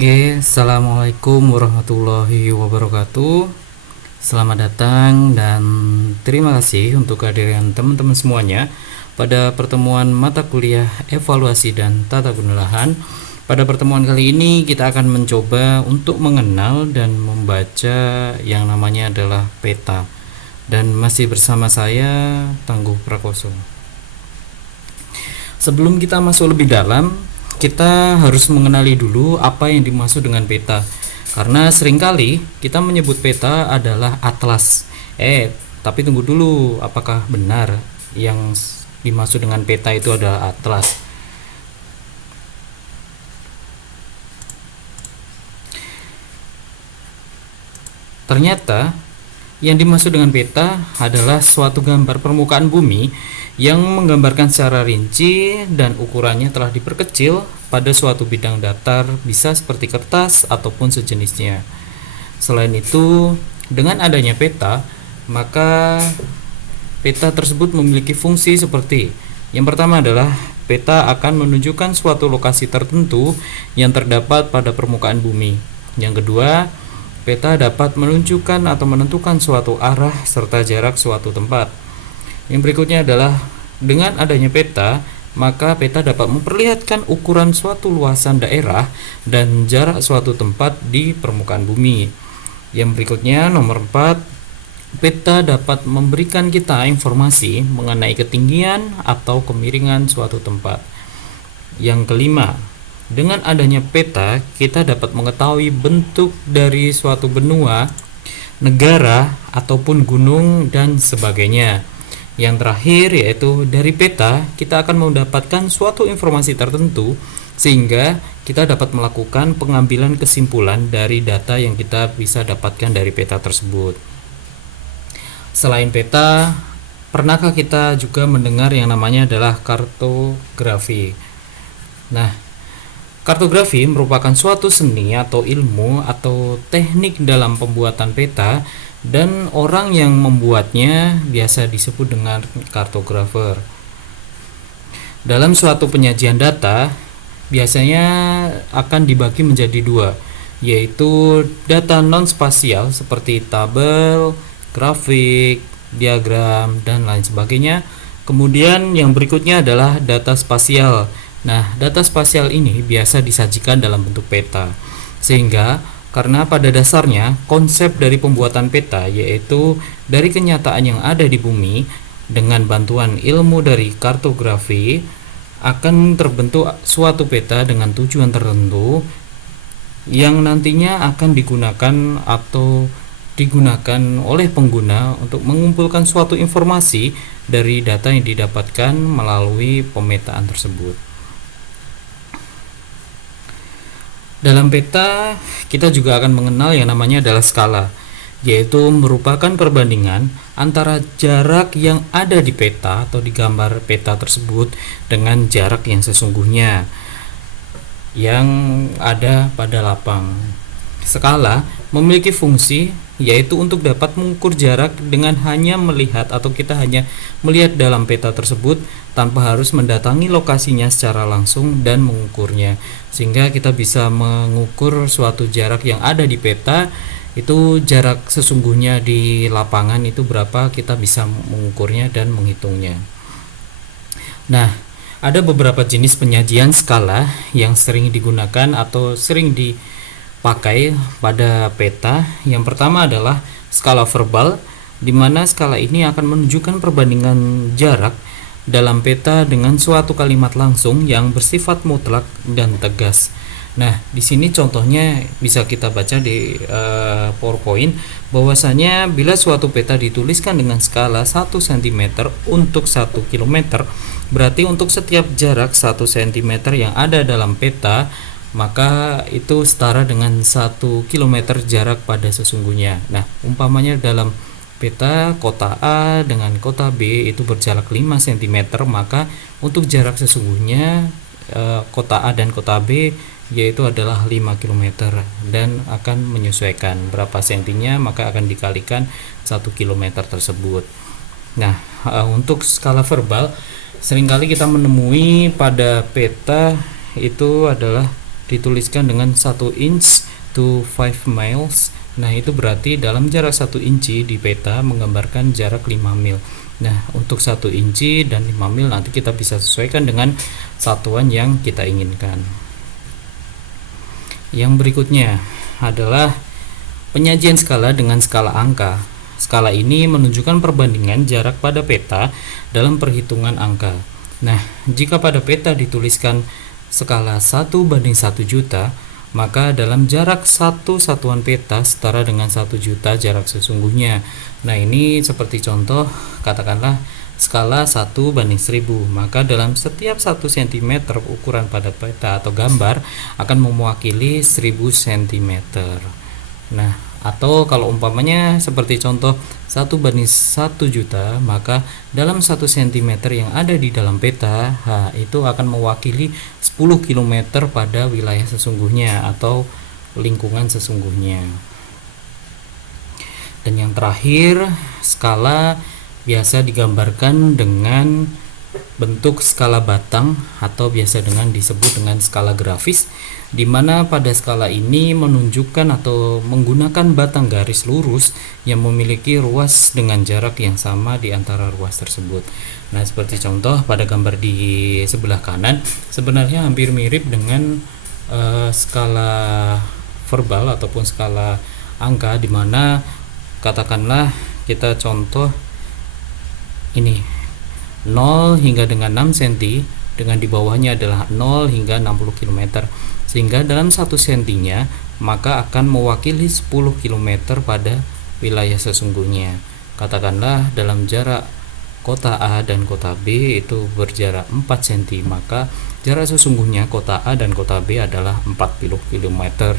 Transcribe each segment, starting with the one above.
Assalamualaikum warahmatullahi wabarakatuh. Selamat datang dan terima kasih untuk kehadiran teman-teman semuanya pada pertemuan mata kuliah evaluasi dan tata guna lahan. Pada pertemuan kali ini kita akan mencoba untuk mengenal dan membaca yang namanya adalah peta. Dan masih bersama saya Tangguh Prakoso. Sebelum kita masuk lebih dalam, kita harus mengenali dulu apa yang dimaksud dengan peta. Karena seringkali kita menyebut peta adalah atlas. Tapi tunggu dulu, apakah benar yang dimaksud dengan peta itu adalah atlas? Ternyata yang dimaksud dengan peta adalah suatu gambar permukaan bumi yang menggambarkan secara rinci dan ukurannya telah diperkecil pada suatu bidang datar, bisa seperti kertas ataupun sejenisnya. Selain itu, dengan adanya peta, maka peta tersebut memiliki fungsi seperti yang pertama adalah peta akan menunjukkan suatu lokasi tertentu yang terdapat pada permukaan bumi. Yang kedua, peta dapat menunjukkan atau menentukan suatu arah serta jarak suatu tempat. Yang berikutnya adalah dengan adanya peta, maka peta dapat memperlihatkan ukuran suatu luasan daerah dan jarak suatu tempat di permukaan bumi. Yang berikutnya nomor 4, peta dapat memberikan kita informasi mengenai ketinggian atau kemiringan suatu tempat. Yang kelima, dengan adanya peta, kita dapat mengetahui bentuk dari suatu benua, negara, ataupun gunung, dan sebagainya. Yang terakhir yaitu dari peta, kita akan mendapatkan suatu informasi tertentu sehingga kita dapat melakukan pengambilan kesimpulan dari data yang kita bisa dapatkan dari peta tersebut. Selain peta, pernahkah kita juga mendengar yang namanya adalah kartografi? Nah, kartografi merupakan suatu seni atau ilmu atau teknik dalam pembuatan peta, dan orang yang membuatnya biasa disebut dengan kartografer. Dalam suatu penyajian data, biasanya akan dibagi menjadi dua, yaitu data non-spasial seperti tabel, grafik, diagram, dan lain sebagainya. Kemudian yang berikutnya adalah data spasial. Nah, data spasial ini biasa disajikan dalam bentuk peta. Sehingga karena pada dasarnya konsep dari pembuatan peta yaitu dari kenyataan yang ada di bumi dengan bantuan ilmu dari kartografi akan terbentuk suatu peta dengan tujuan tertentu yang nantinya akan digunakan oleh pengguna untuk mengumpulkan suatu informasi dari data yang didapatkan melalui pemetaan tersebut. Dalam peta, kita juga akan mengenal yang namanya adalah skala, yaitu merupakan perbandingan antara jarak yang ada di peta atau di gambar peta tersebut dengan jarak yang sesungguhnya yang ada pada lapang. Skala memiliki fungsi yaitu untuk dapat mengukur jarak dengan hanya melihat atau kita hanya melihat dalam peta tersebut tanpa harus mendatangi lokasinya secara langsung dan mengukurnya, sehingga kita bisa mengukur suatu jarak yang ada di peta itu jarak sesungguhnya di lapangan itu berapa, kita bisa mengukurnya dan menghitungnya. Nah, ada beberapa jenis penyajian skala yang sering digunakan atau sering dipakai pada peta. Yang pertama adalah skala verbal, di mana skala ini akan menunjukkan perbandingan jarak dalam peta dengan suatu kalimat langsung yang bersifat mutlak dan tegas. Nah, di sini contohnya bisa kita baca di PowerPoint bahwasanya bila suatu peta dituliskan dengan skala 1 cm untuk 1 km, berarti untuk setiap jarak 1 cm yang ada dalam peta, maka itu setara dengan 1 km jarak pada sesungguhnya. Nah, umpamanya dalam peta kota A dengan kota B itu berjarak 5 cm, maka untuk jarak sesungguhnya kota A dan kota B yaitu adalah 5 km, dan akan menyesuaikan berapa sentinya, maka akan dikalikan 1 km tersebut. Nah, untuk skala verbal seringkali kita menemui pada peta itu adalah dituliskan dengan 1 inch to 5 miles. Nah, itu berarti dalam jarak 1 inci di peta menggambarkan jarak 5 mil. Nah, untuk 1 inci dan 5 mil nanti kita bisa sesuaikan dengan satuan yang kita inginkan. Yang berikutnya adalah penyajian skala dengan skala angka. Skala ini menunjukkan perbandingan jarak pada peta dalam perhitungan angka. Nah, jika pada peta dituliskan skala 1:1 juta, maka dalam jarak satu satuan peta setara dengan 1 juta jarak sesungguhnya. Nah, ini seperti contoh, katakanlah skala 1:1000, maka dalam setiap 1 cm ukuran pada peta atau gambar akan mewakili 1000 cm. Nah, atau kalau umpamanya seperti contoh 1:1 juta, maka dalam 1 cm yang ada di dalam peta itu akan mewakili 10 km pada wilayah sesungguhnya atau lingkungan sesungguhnya. Dan yang terakhir, skala biasa digambarkan dengan bentuk skala batang atau biasa disebut dengan skala grafis, di mana pada skala ini menunjukkan atau menggunakan batang garis lurus yang memiliki ruas dengan jarak yang sama di antara ruas tersebut. Nah, seperti contoh pada gambar di sebelah kanan sebenarnya hampir mirip dengan skala verbal ataupun skala angka, di mana katakanlah kita contoh ini 0 hingga dengan 6 cm, dengan di bawahnya adalah 0 hingga 60 km, sehingga dalam 1 cm-nya maka akan mewakili 10 km pada wilayah sesungguhnya. Katakanlah dalam jarak kota A dan kota B itu berjarak 4 cm, maka jarak sesungguhnya kota A dan kota B adalah 40 km.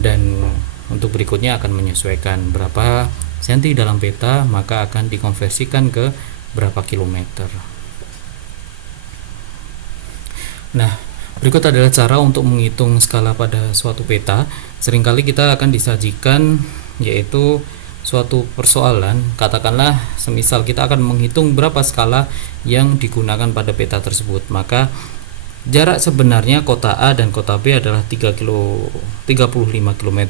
Dan untuk berikutnya akan menyesuaikan berapa senti dalam peta, maka akan dikonversikan ke berapa kilometer. Nah, berikut adalah cara untuk menghitung skala pada suatu peta. Seringkali kita akan disajikan yaitu suatu persoalan, katakanlah semisal kita akan menghitung berapa skala yang digunakan pada peta tersebut, maka jarak sebenarnya kota A dan kota B adalah 35 km.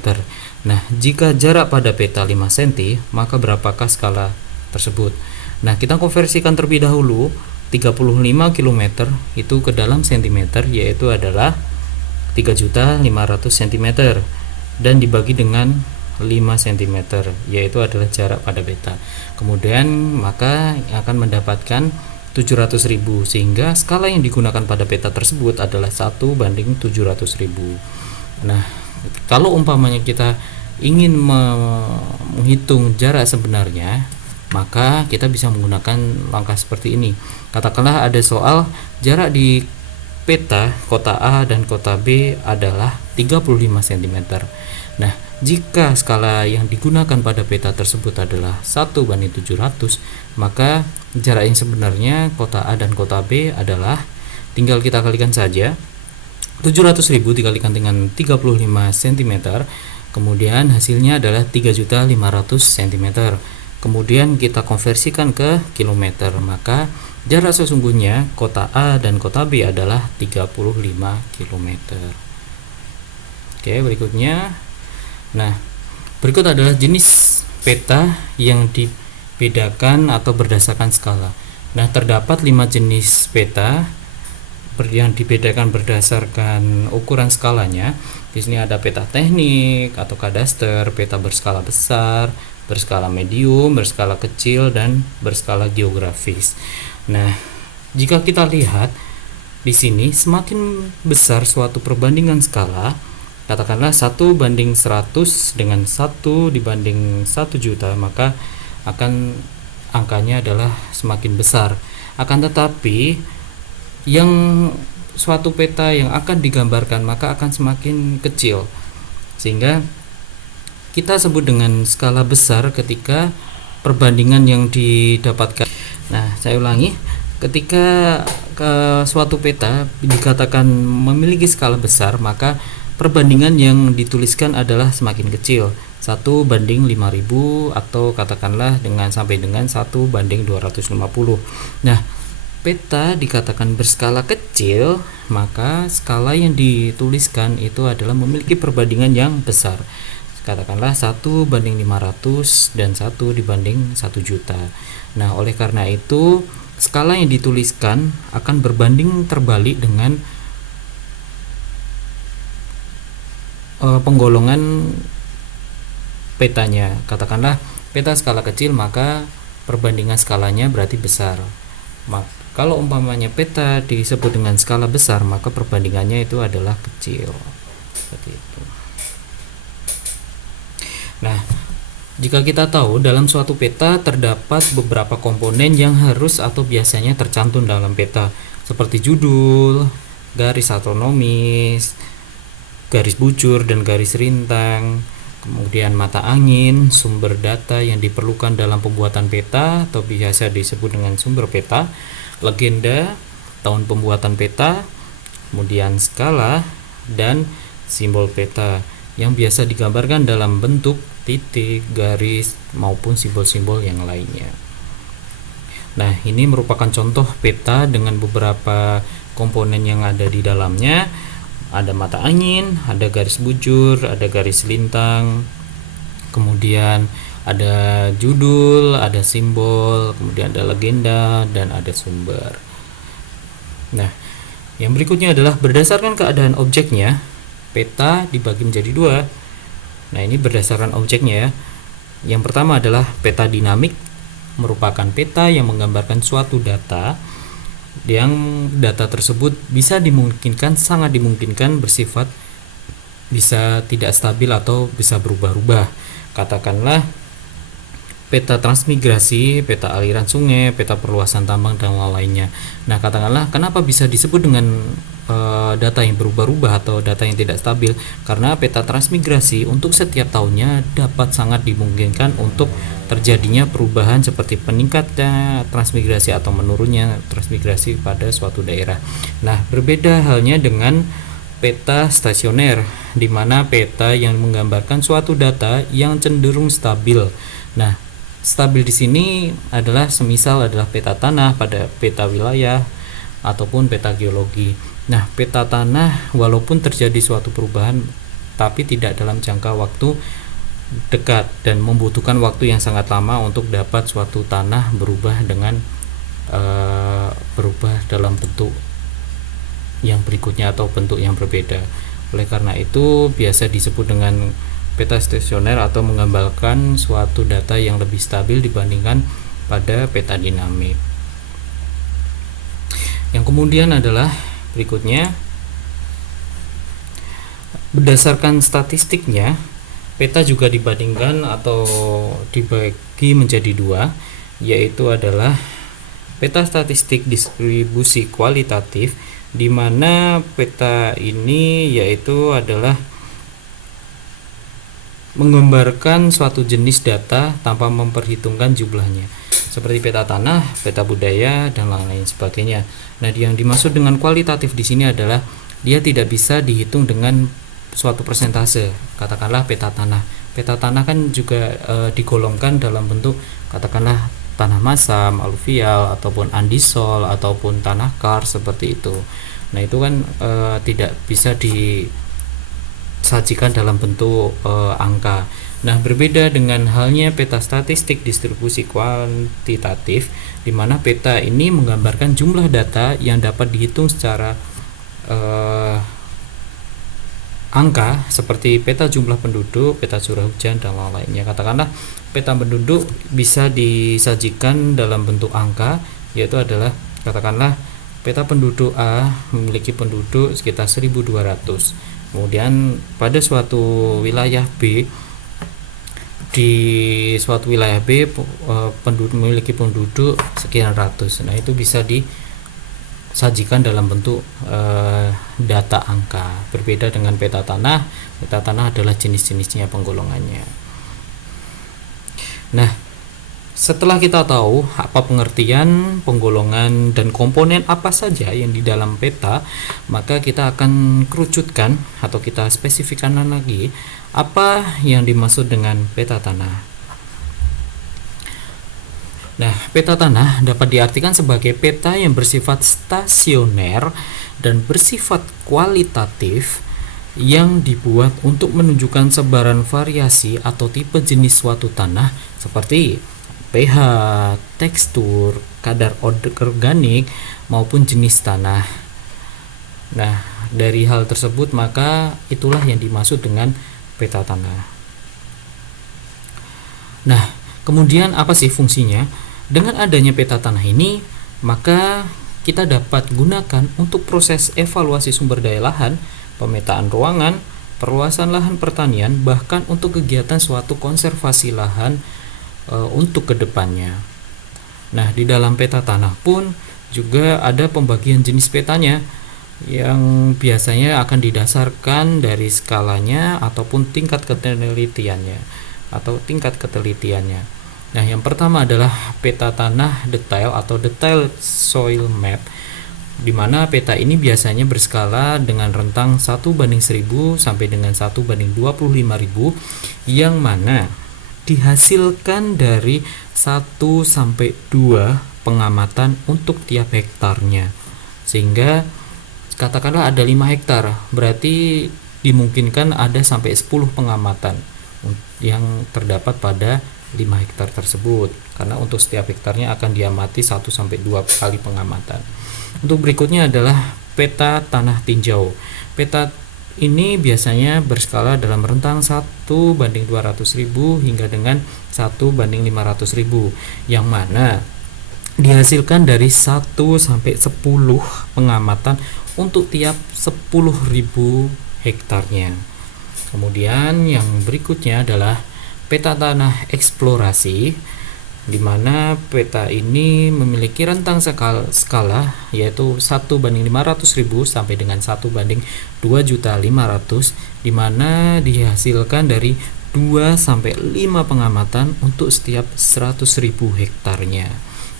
Nah, jika jarak pada peta 5 cm, maka berapakah skala tersebut? Nah, kita konversikan terlebih dahulu 35 km itu ke dalam cm, yaitu adalah 3.500 cm, dan dibagi dengan 5 cm, yaitu adalah jarak pada peta. Kemudian maka akan mendapatkan 700.000, sehingga skala yang digunakan pada peta tersebut adalah 1:700.000. Nah, kalau umpamanya kita ingin menghitung jarak sebenarnya, maka kita bisa menggunakan langkah seperti ini. Katakanlah ada soal jarak di peta kota A dan kota B adalah 35 cm. Nah, jika skala yang digunakan pada peta tersebut adalah 1:700, maka jarak yang sebenarnya kota A dan kota B adalah, tinggal kita kalikan saja, 700.000 dikalikan dengan 35 cm, kemudian hasilnya adalah 3.500 cm. Kemudian kita konversikan ke kilometer, maka jarak sesungguhnya kota A dan kota B adalah 35 km. Oke, berikutnya. Nah, berikut adalah jenis peta yang dibedakan atau berdasarkan skala. Nah, terdapat 5 jenis peta yang dibedakan berdasarkan ukuran skalanya. Di sini ada peta teknik atau kadaster, peta berskala besar, berskala medium, berskala kecil, dan berskala geografis. Nah, jika kita lihat di sini, semakin besar suatu perbandingan skala, katakanlah 1:100 dengan 1:1 juta, maka akan angkanya adalah semakin besar. Akan tetapi yang suatu peta yang akan digambarkan maka akan semakin kecil, sehingga kita sebut dengan skala besar ketika perbandingan yang didapatkan. Nah, saya ulangi, ketika suatu peta dikatakan memiliki skala besar, maka perbandingan yang dituliskan adalah semakin kecil, 1:5000, atau katakanlah sampai dengan 1:250. Nah, peta dikatakan berskala kecil kecil, maka skala yang dituliskan itu adalah memiliki perbandingan yang besar. Katakanlah 1:500 dan 1:1 juta. Nah, oleh karena itu skala yang dituliskan akan berbanding terbalik dengan penggolongan petanya. Katakanlah peta skala kecil, maka perbandingan skalanya berarti besar. Kalau umpamanya peta disebut dengan skala besar, maka perbandingannya itu adalah kecil. Seperti itu. Nah, jika kita tahu dalam suatu peta terdapat beberapa komponen yang harus atau biasanya tercantum dalam peta, seperti judul, garis astronomis, garis bujur dan garis rintang, kemudian mata angin, sumber data yang diperlukan dalam pembuatan peta atau biasa disebut dengan sumber peta, legenda, tahun pembuatan peta, kemudian skala, dan simbol peta yang biasa digambarkan dalam bentuk titik, garis, maupun simbol-simbol yang lainnya. Nah, ini merupakan contoh peta dengan beberapa komponen yang ada di dalamnya. Ada mata angin, ada garis bujur, ada garis lintang, kemudian ada judul, ada simbol, kemudian ada legenda, dan ada sumber. Nah, yang berikutnya adalah berdasarkan keadaan objeknya, peta dibagi menjadi dua. Nah, ini berdasarkan objeknya ya. Yang pertama adalah peta dinamik, merupakan peta yang menggambarkan suatu data yang data tersebut sangat dimungkinkan bersifat bisa tidak stabil atau bisa berubah-ubah. Katakanlah peta transmigrasi, peta aliran sungai, peta perluasan tambang, dan lainnya. Nah, katakanlah kenapa bisa disebut dengan data yang berubah-ubah atau data yang tidak stabil? Karena peta transmigrasi untuk setiap tahunnya dapat sangat dimungkinkan untuk terjadinya perubahan seperti peningkatnya transmigrasi atau menurunnya transmigrasi pada suatu daerah. Nah, berbeda halnya dengan peta stasioner, di mana peta yang menggambarkan suatu data yang cenderung stabil. Nah, stabil di sini adalah semisal adalah peta tanah pada peta wilayah ataupun peta geologi. Nah, peta tanah walaupun terjadi suatu perubahan tapi tidak dalam jangka waktu dekat dan membutuhkan waktu yang sangat lama untuk dapat suatu tanah berubah dalam bentuk yang berikutnya atau bentuk yang berbeda. Oleh karena itu biasa disebut dengan peta stasioner atau menggambarkan suatu data yang lebih stabil dibandingkan pada peta dinamik. Yang kemudian adalah berikutnya, berdasarkan statistiknya, peta juga dibandingkan atau dibagi menjadi dua, yaitu adalah peta statistik distribusi kualitatif, di mana peta ini yaitu adalah menggambarkan suatu jenis data tanpa memperhitungkan jumlahnya, seperti peta tanah, peta budaya, dan lain-lain sebagainya. Nah, yang dimaksud dengan kualitatif di sini adalah dia tidak bisa dihitung dengan suatu persentase. Katakanlah peta tanah. Peta tanah kan juga digolongkan dalam bentuk katakanlah tanah masam, aluvial, ataupun andisol, ataupun tanah kar seperti itu. Nah, itu kan tidak bisa disajikan dalam bentuk angka. Nah, berbeda dengan halnya peta statistik distribusi kuantitatif, di mana peta ini menggambarkan jumlah data yang dapat dihitung secara angka, seperti peta jumlah penduduk, peta curah hujan, dan lainnya. Katakanlah peta penduduk bisa disajikan dalam bentuk angka, yaitu adalah katakanlah peta penduduk A memiliki penduduk sekitar 1.200. Kemudian pada suatu wilayah B, di suatu wilayah B memiliki penduduk sekian ratus. Nah, itu bisa disajikan dalam bentuk data angka. Berbeda dengan peta tanah. Peta tanah adalah jenis-jenisnya penggolongannya. Nah, setelah kita tahu apa pengertian, penggolongan, dan komponen apa saja yang di dalam peta, maka kita akan kerucutkan atau kita spesifikkan lagi apa yang dimaksud dengan peta tanah. Nah, peta tanah dapat diartikan sebagai peta yang bersifat stasioner dan bersifat kualitatif yang dibuat untuk menunjukkan sebaran variasi atau tipe jenis suatu tanah seperti pH, tekstur, kadar organik maupun jenis tanah. Nah, dari hal tersebut maka itulah yang dimaksud dengan peta tanah. Nah, kemudian apa sih fungsinya? Dengan adanya peta tanah ini, maka kita dapat gunakan untuk proses evaluasi sumber daya lahan, pemetaan ruangan, perluasan lahan pertanian, bahkan untuk kegiatan suatu konservasi lahan untuk kedepannya. Nah, di dalam peta tanah pun juga ada pembagian jenis petanya yang biasanya akan didasarkan dari skalanya ataupun tingkat ketelitiannya Nah, yang pertama adalah peta tanah detail atau detail soil map, di mana peta ini biasanya berskala dengan rentang 1:1000 sampai dengan 1:25.000, yang mana dihasilkan dari 1 sampai 2 pengamatan untuk tiap hektarnya. Sehingga katakanlah ada 5 hektar, berarti dimungkinkan ada sampai 10 pengamatan yang terdapat pada 5 hektar tersebut, karena untuk setiap hektarnya akan diamati 1 sampai 2 kali pengamatan. Untuk berikutnya adalah peta tanah tinjau. Peta ini biasanya berskala dalam rentang 1:200.000 hingga dengan 1:500.000, yang mana dihasilkan dari 1 sampai 10 pengamatan untuk tiap 10.000 hektarnya. Kemudian yang berikutnya adalah peta tanah eksplorasi, di mana peta ini memiliki rentang skala yaitu 1:500.000 sampai dengan 1:2.500.000, di mana dihasilkan dari 2 sampai 5 pengamatan untuk setiap 100.000 hektarnya.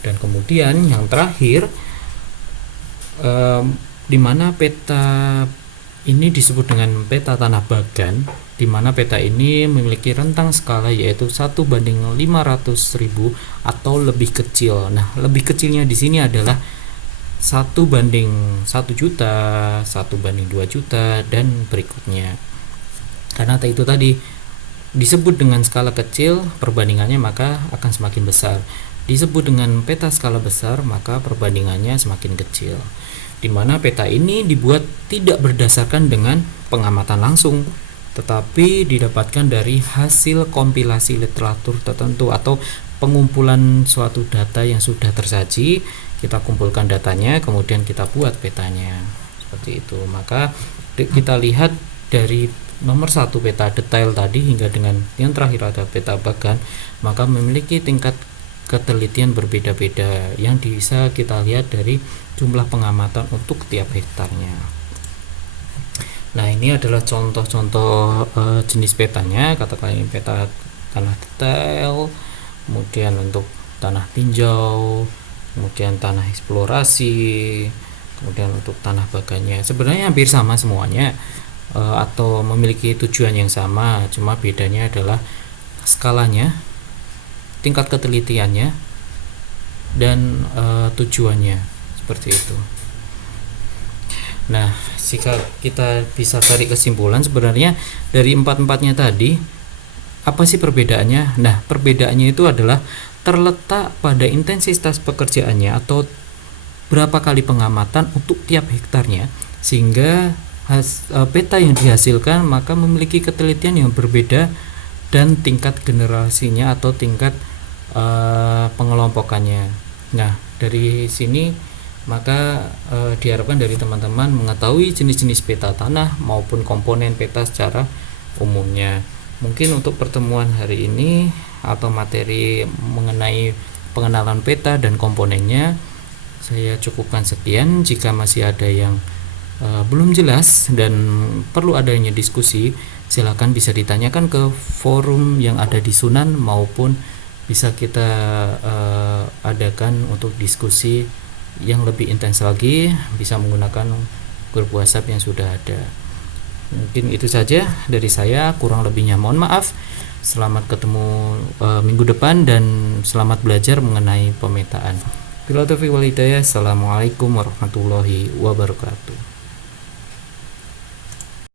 Dan kemudian yang terakhir, di mana peta ini disebut dengan peta tanah bagan, di mana peta ini memiliki rentang skala yaitu 1:500.000 atau lebih kecil. Nah, lebih kecilnya di sini adalah 1:1 juta, 1:2 juta, dan berikutnya. Karena itu tadi disebut dengan skala kecil, perbandingannya maka akan semakin besar. Disebut dengan peta skala besar, maka perbandingannya semakin kecil. Di mana peta ini dibuat tidak berdasarkan dengan pengamatan langsung, tetapi didapatkan dari hasil kompilasi literatur tertentu atau pengumpulan suatu data yang sudah tersaji. Kita kumpulkan datanya, kemudian kita buat petanya seperti itu. Maka kita lihat dari nomor 1 peta detail tadi hingga dengan yang terakhir ada peta bagan, maka memiliki tingkat ketelitian berbeda-beda yang bisa kita lihat dari jumlah pengamatan untuk tiap hektarnya. Nah, ini adalah contoh-contoh jenis petanya. Katakan ini peta tanah detail, kemudian untuk tanah tinjau, kemudian tanah eksplorasi, kemudian untuk tanah bagannya. Sebenarnya hampir sama semuanya, atau memiliki tujuan yang sama, cuma bedanya adalah skalanya, tingkat ketelitiannya, dan tujuannya, seperti itu. Nah, jika kita bisa tarik kesimpulan, sebenarnya dari empat-empatnya tadi, apa sih perbedaannya? Nah, perbedaannya itu adalah terletak pada intensitas pekerjaannya atau berapa kali pengamatan untuk tiap hektarnya, sehingga peta yang dihasilkan maka memiliki ketelitian yang berbeda dan tingkat generasinya atau tingkat pengelompokannya. Nah, dari sini maka diharapkan dari teman-teman mengetahui jenis-jenis peta tanah maupun komponen peta secara umumnya. Mungkin untuk pertemuan hari ini atau materi mengenai pengenalan peta dan komponennya saya cukupkan sekian. Jika masih ada yang belum jelas dan perlu adanya diskusi, silakan bisa ditanyakan ke forum yang ada di Sunan maupun bisa kita adakan untuk diskusi yang lebih intens lagi, bisa menggunakan grup WhatsApp yang sudah ada. Mungkin itu saja dari saya, kurang lebihnya mohon maaf. Selamat ketemu minggu depan dan selamat belajar mengenai pemetaan. Bila taufiq wal hidayah. Assalamualaikum warahmatullahi wabarakatuh.